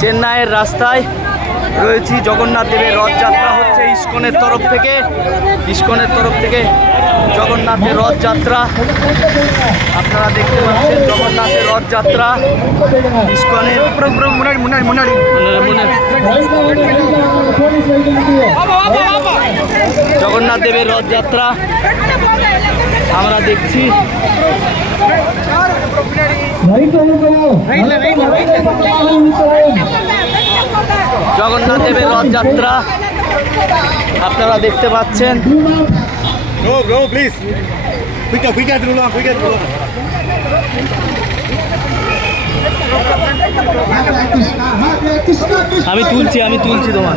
চেন্নাইয়ের রাস্তায় রয়েছি, জগন্নাথ দেবের রথযাত্রা হচ্ছে ইস্কনের তরফ থেকে জগন্নাথের রথযাত্রা আপনারা দেখতে পাচ্ছেন। জগন্নাথের রথযাত্রা ইস্কনের জগন্নাথ দেবের রথযাত্রা আমরা দেখছি। জগন্নাথ দেবের রথযাত্রা আপনারা দেখতে পাচ্ছেন। আমি তুলছি তোমার।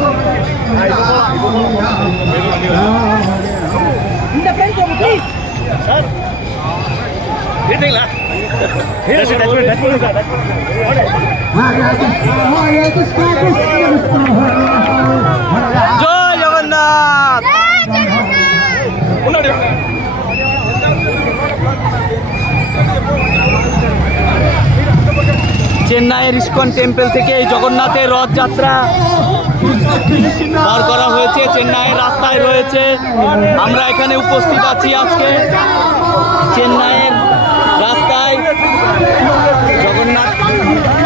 জয় জগন্নাথ। চেন্নাইয়ের ইস্কন টেম্পল থেকে এই জগন্নাথের রথযাত্রা বার করা হয়েছে, চেন্নাইয়ের রাস্তায় রয়েছে। আমরা এখানে উপস্থিত আছি আজকে চেন্নাইয়ের রাস্তায় জগন্নাথ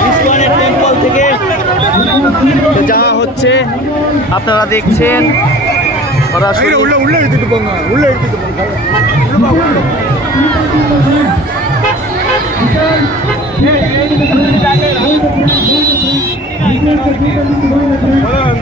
ইস্কনের টেম্পল থেকে যাওয়া হচ্ছে, আপনারা দেখছেন।